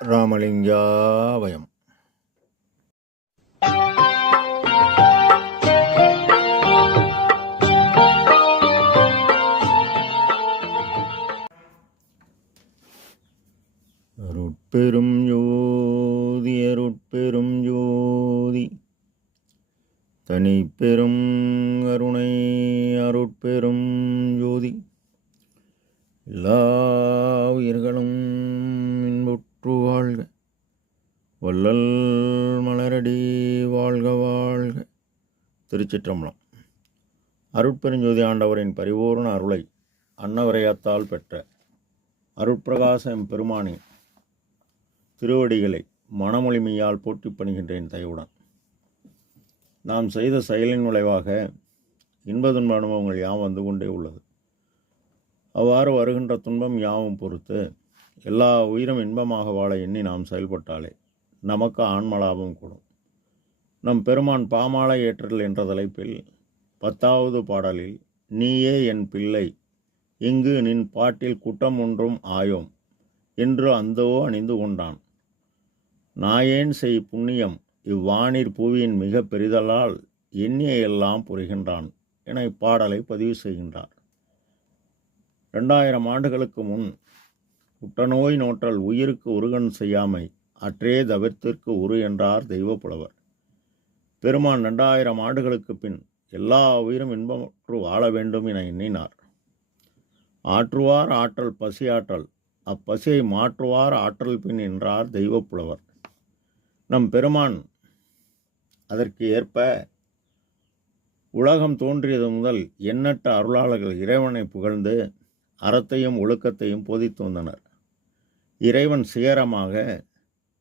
ராமலிங்காவயம். அருட்பெரும் ஜோதி அருட்பெரும் ஜோதி தனிப்பெரும் கருணை அருட்பெரும் ஜோதி எல்லா உயிர்களும் இன்புற்று வாழ்க, வள்ளல் மலரடி வாழ்க வாழ்க. திருச்சிற்றம்பலம். அருட்பெருஞ்சோதி ஆண்டவரின் பரிபூர்ண அருளை அன்னவரையத்தால் பெற்ற அருட்பிரகாசம் பெருமானின் திருவடிகளை மனமொழிமையால் போற்றி பணிகின்றேன் தயவுடன். நாம் செய்த செயலின் விளைவாக இன்ப துன்ப அனுபவங்கள் யாவும் வந்து கொண்டே உள்ளது. அவ்வாறு வருகின்ற துன்பம் யாவும் பொறுத்து எல்லா உயிரும் இன்பமாக வாழ எண்ணி நாம் செயல்பட்டாலே நமக்கு ஆன்மலாபம் கூடும். நம் பெருமான் பாமாலை ஏற்றல் என்ற தலைப்பில் 10வது பாடலில் நீயே என் பிள்ளை, இங்கு நின் பாட்டில் குற்றம் ஒன்றும் ஆயோம் என்று அந்தோ அணிந்து கொண்டான். நாயேன் செய் புண்ணியம் இவ்வானிற் புவியின் மிக பெரிதலால் எண்ணிய எல்லாம் புரிகின்றான் என இப்பாடலை பதிவு செய்கின்றார். 2000 ஆண்டுகளுக்கு முன் குற்றநோய் நோற்றல் உயிருக்கு உருகன் செய்யாமை அற்றே தவிர்த்திற்கு உரு என்றார் தெய்வப்புலவர். பெருமான் 2000 ஆண்டுகளுக்கு பின் எல்லா உயிரும் இன்பமுற்று வாழ வேண்டும் என எண்ணினார். ஆற்றுவார் ஆற்றல் பசியாற்றல், அப்பசியை மாற்றுவார் ஆற்றல் பின் என்றார் தெய்வப்புலவர். நம் பெருமான் அதற்கு ஏற்ப உலகம் தோன்றியது முதல் எண்ணற்ற அருளாளர்கள் இறைவனை புகழ்ந்து அறத்தையும் ஒழுக்கத்தையும் போதித்து வந்தனர். இறைவன் சிகரமாக,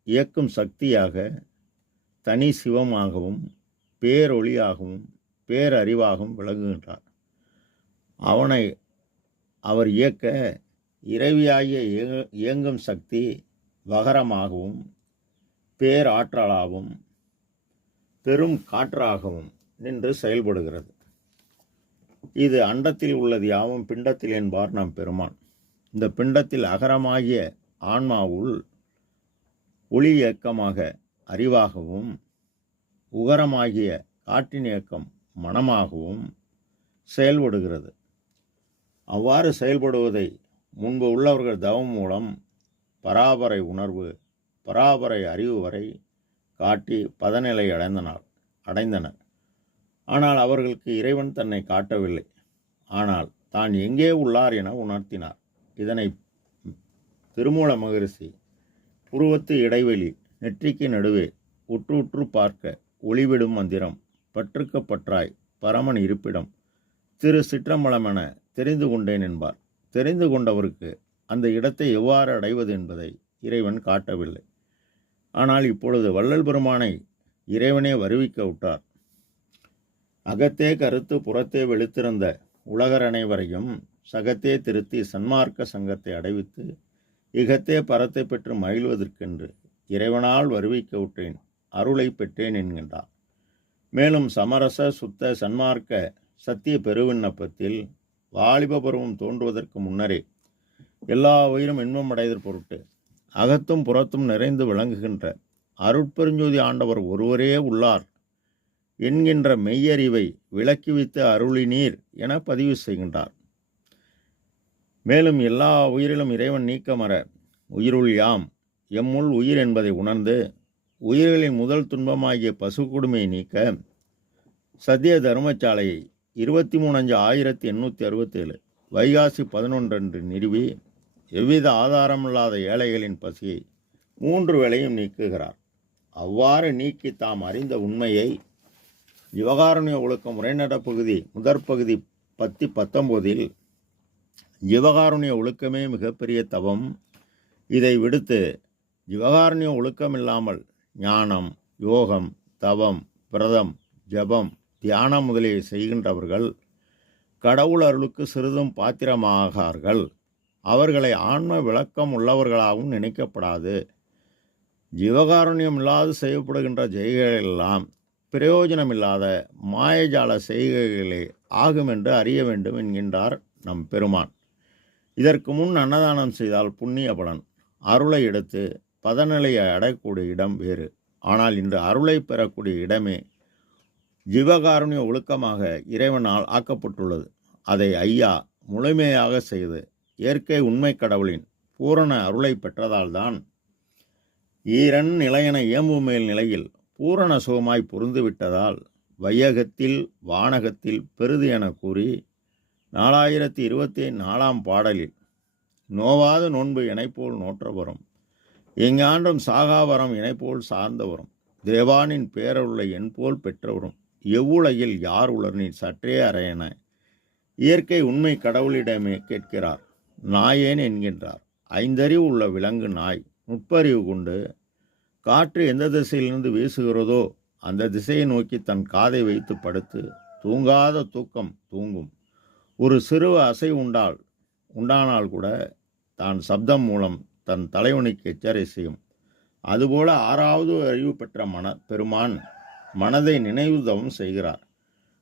இயக்கும் சக்தியாக, தனி சிவமாகவும் பேரொளியாகவும் பேரறிவாகவும் விளங்குகின்றார். அவனை அவர் இயக்க இறைவியாகிய இயங்கும் சக்தி வகரமாகவும் பேராற்றலாகவும் பெரும் காற்றாகவும் நின்று செயல்படுகிறது. இது அண்டத்தில் உள்ளது யாவும் பிண்டத்தில் என்பார் நம் பெருமான். இந்த பிண்டத்தில் அகரமாகிய ஆன்மாவுள் ஒளி இயக்கமாக அறிவாகவும், உகரமாகிய காற்றின் இயக்கம் மனமாகவும் செயல்படுகிறது. அவ்வாறு செயல்படுவதை முன்பு உள்ளவர்கள் தவம் மூலம் பராபரை உணர்வு, பராபரை அறிவு வரை காட்டி பதநிலை அடைந்தனர். ஆனால் அவர்களுக்கு இறைவன் தன்னை காட்டவில்லை. ஆனால் தான் எங்கே உள்ளார் என உணர்த்தினார். இதனை திருமூல மகரிஷி புருவத்து இடைவெளி நெற்றிக்கு நடுவே உற்று உற்று பார்க்க ஒளிவிடும் மந்திரம் பற்றுக்க பற்றாய் பரமன் இருப்பிடம் திரு சிற்றம்பலம் என தெரிந்து கொண்டேன் என்பார். தெரிந்து கொண்டவருக்கு அந்த இடத்தை எவ்வாறு அடைவது என்பதை இறைவன் காட்டவில்லை. ஆனால் இப்பொழுது வள்ளல் பெருமானை இறைவனே வருவிக்க விட்டார். அகத்தே கருத்து புறத்தே வெளுத்திருந்த உலகர் அனைவரையும் சகத்தே திருத்தி சன்மார்க்க சங்கத்தை அடைவித்து இகத்தே பரத்தை பெற்று மகிழ்வதற்கென்று இறைவனால் வருவிக்க விட்டேன், அருளை பெற்றேன் என்கின்றார். மேலும் சமரச சுத்த சன்மார்க்க சத்திய பெருவிண்ணப்பத்தில் வாலிப பருவம் தோன்றுவதற்கு முன்னரே எல்லா உயிரும் இன்பம் அடைதற் பொருட்டு அகத்தும் புறத்தும் நிறைந்து விளங்குகின்ற அருட்பெருஞ்சோதி ஆண்டவர் ஒருவரே உள்ளார் என்கின்ற மெய்யறிவை விளக்கிவித்து அருளினீர் என பதிவு செய்கின்றார். மேலும் எல்லா உயிரிலும் இறைவன் நீக்கமர உயிருள் யாம் எம்முள் உயிர் என்பதை உணர்ந்து உயிர்களின் முதல் துன்பமாகிய பசு கொடுமையை நீக்க சத்திய தர்மசாலையை 23/5/1867 வைகாசி 11 அன்று நிறுவி எவ்வித ஆதாரமில்லாத ஏழைகளின் பசியை 3 வேளையும் நீக்குகிறார். அவ்வாறு நீக்கி தாம் அறிந்த உண்மையை ஜீவகாருண்ய ஒழுக்கம் உரைநட பகுதி முதற்பகுதி 10-19 ஜீவகாருண்ய ஒழுக்கமே மிகப்பெரிய தவம், இதை விடுத்து ஜீவகாருண்ய ஒழுக்கம் இல்லாமல் ஞானம், யோகம், தவம், விரதம், ஜபம், தியானம் முதலிய செய்கின்றவர்கள் கடவுள் அருளுக்கு சிறிதும் பாத்திரமாகார்கள். அவர்களை ஆன்ம விளக்கம் உள்ளவர்களாகவும் நினைக்கப்படாது. ஜீவகாருண்யம் இல்லாது செய்யப்படுகின்ற செய்கைகளெல்லாம் பிரயோஜனமில்லாத மாயஜால செய்கைகளே ஆகும் என்று அறிய வேண்டும் என்கின்றார் நம் பெருமான். இதற்கு முன் அன்னதானம் செய்தால் புண்ணிய பலன், அருளை எடுத்து பதநிலையை அடையக்கூடிய இடம் வேறு. ஆனால் இன்று அருளை பெறக்கூடிய இடமே ஜீவகாருண்ய ஒழுக்கமாக இறைவனால் ஆக்கப்பட்டுள்ளது. அதை ஐயா முழுமையாக செய்து இயற்கை உண்மை கடவுளின் பூரண அருளை பெற்றதால்தான் ஈரன் நிலையென இயம்புமேல் நிலையில் பூரண சுகமாய் பொருந்துவிட்டதால் வையகத்தில் வானகத்தில் பெரிது என கூறி 4024 பாடலில் நோவாத நோன்பு இணைப்போல் நோற்றவரும் எங்காண்டும் சாகாவரம் இணைப்போல் சார்ந்தவரும் தேவானின் பேரருளை என்போல் பெற்றவரும் எவ்வுலகில் யார் உலர்நீர் சற்றே அறையென இயற்கை உண்மை கடவுளிடமே கேட்கிறார். நாயேன் என்கின்றார். ஐந்தறிவு உள்ள விலங்கு நாய் நுட்பறிவு கொண்டு காற்று எந்த திசையிலிருந்து வீசுகிறதோ அந்த திசையை நோக்கி தன் காதை வைத்து படுத்து தூங்காத தூக்கம் தூங்கும். ஒரு சிறு அசை உண்டானால் கூட தான் சப்தம் மூலம் தன் தலைவனுக்கு எச்சரிக்கை செய்யும். அதுபோல 6வது அறிவு பெற்ற பெருமான் மனதை நினைவுதவம் செய்கிறார்.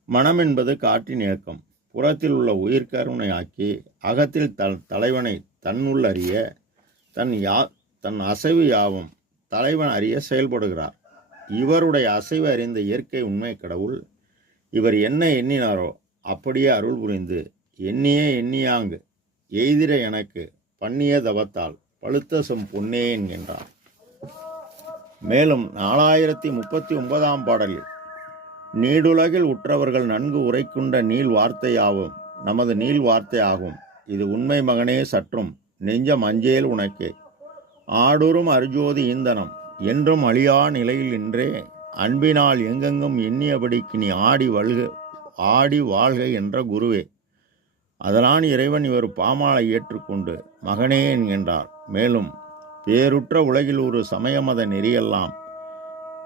மனம் என்பது காற்றின் இயக்கம். புறத்தில் உள்ள உயிர்கருணை ஆக்கி அகத்தில் தலைவனை தன்னுள் அறிய தன் அசைவு யாவும் தலைவன் அறிய செயல்படுகிறார். இவருடைய அசைவு அறிந்த இயற்கை உண்மை கடவுள் இவர் என்ன எண்ணினாரோ அப்படியே அருள் புரிந்து எண்ணியாங்கு எய்திர எனக்கு பண்ணிய தவத்தால் பழுத்த பொன்னே என்கின்றார். மேலும் 4039 பாடலில் நீடுலகில் உற்றவர்கள் நன்கு உரைக்குண்ட நீள் வார்த்தையாகும் நமது நீள் வார்த்தையாகும். இது உண்மை மகனே சற்றும் நெஞ்சம் அஞ்சேல் உனக்கே ஆடுறும் அர்ஜோதி ஈந்தனம் என்றும் அழியா நிலையில் இன்றே அன்பினால் எங்கெங்கும் எண்ணியபடிக்கு நீ ஆடி வாழ்க என்ற குருவே. அதனால் இறைவன் இவர் பாமாலை ஏற்றுக்கொண்டு மகனே என்கின்றார். மேலும் பேருற்ற உலகில் ஒரு சமயமத நெறியெல்லாம்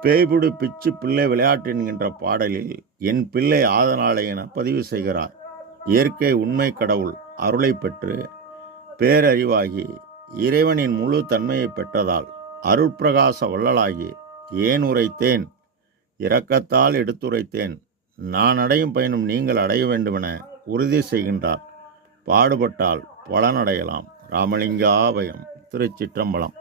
பேய்புடு பிச்சு பிள்ளை விளையாட்டு என்கின்ற பாடலில் என் பிள்ளை ஆதனாலை என பதிவு செய்கிறார். இயற்கை உண்மை கடவுள் அருளை பெற்று பேரறிவாகி இறைவனின் முழு தன்மையை பெற்றதால் அருட்பிரகாச வள்ளலாகி ஏன் உரைத்தேன் இரக்கத்தால் எடுத்துரைத்தேன் நான் அடையும் பயனும் நீங்கள் அடைய வேண்டுமென உறுதி செய்கின்றார். பாடுபட்டால் பலனடையலாம். ராமலிங்காபயம். திருச்சிற்றம்பலம்.